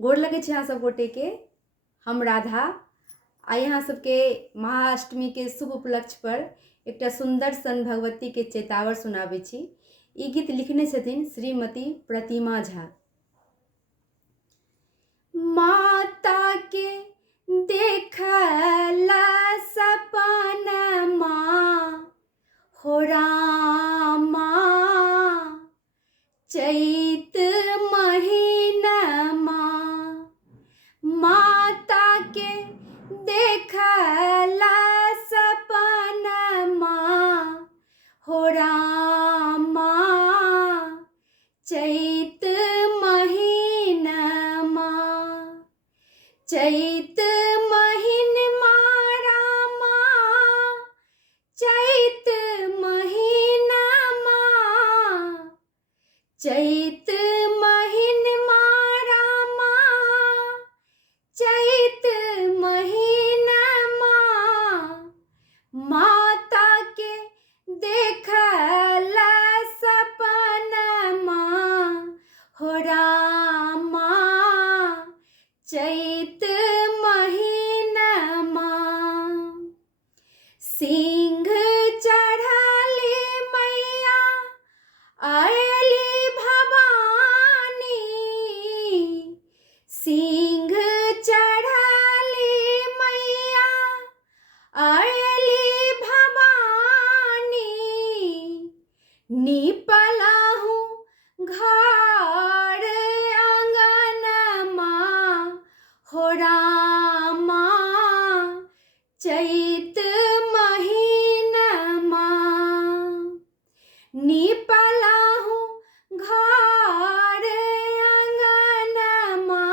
गोर लगै छै अहाँ सब गोटे के। हम राधा आइ अहाँ सबके महाअष्टमी के शुभ उपलक्ष्य पर एकटा सुंदर सन भगवती के चैतावर सुनाबै छी। ई गीत लिखने छथिन श्रीमती प्रतिमा झा। माता के देखला सपनमा हो रामा, चैत महीनमा माता के देखला सपनमा हो रामा, चैत महीनमा। चैत महीनमा रामा, चैत महीनमा, चैत महीनमा रामा, चैत महीनमा माता के देखला सपनमा हो रामा, चैत महीनमा। सिंह चढ़ाली मैया आयली भवानी, सिंह चढ़ाली मैया आयली भवानी, निपलाहू घर आंगनमा हो रामा, चैत महीनमा। निपलाहू घर आंगनमा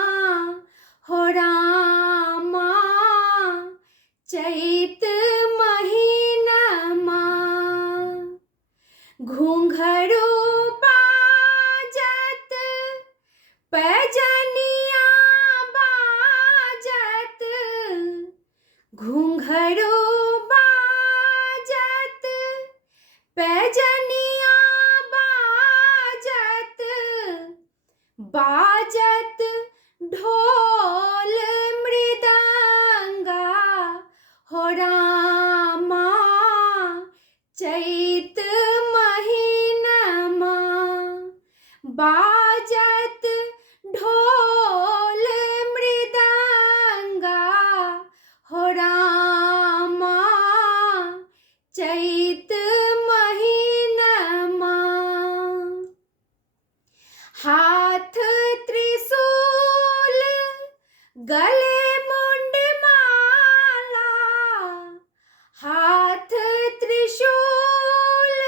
हो रामा, चैत महीनमा। घूंघरू बाजत पैजनिया बाजत, घूंघरू बाजत पैजनिया बाजत, बाजत ढोल मृदंगा हो रामा, चैत महीनमा। बाजत ढोल मृदंगा हो रामा, चैत महीनमा। हाथ त्रिशूल गले मुंडमाला, हाथ त्रिशूल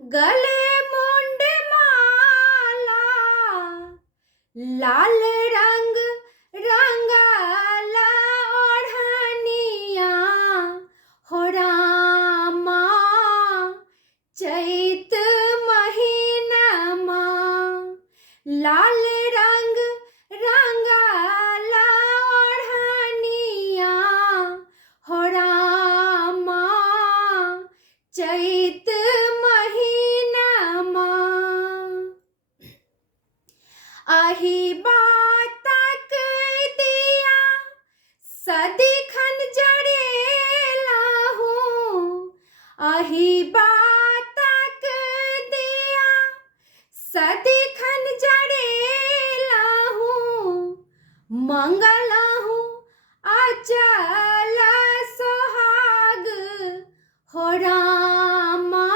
गले मुंडमाला, लाल रंग रंगाला ओढ़निया हो रामा, चैत महीनमा। लाल रंग रंगाला ओढ़निया हो रामा, चैत महीनमा। आही बातक दिया सदिखन जरेलाहू, आही बातक दिया सदिखन जरेलाहू, मंगलाहू अचल सोहाग हो रामा,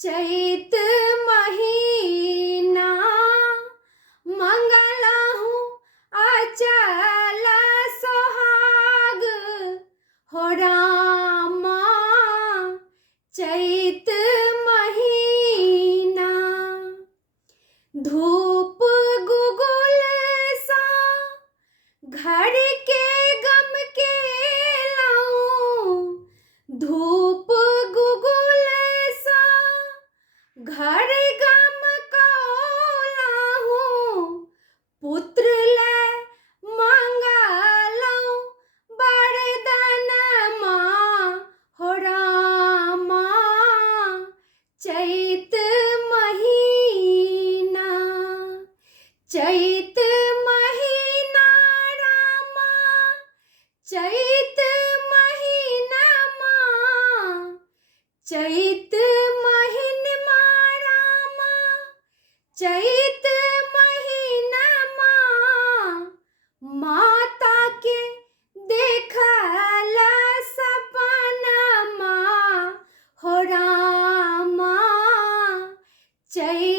चैत महीना। मंगलाहू अचल सोहाग हो रामा, चैत महीना। धूप गुगुल सा घर के गम के लाऊं, धूप गुगुल सा घर गम को लाऊं, पुत्र ले मंगलाऊं वरदानमा हो रामा, चैत महीना। चैत चैत महीनमा रामा, चैत महीनमा, माता के देखल सपनमा हो रामा। चैत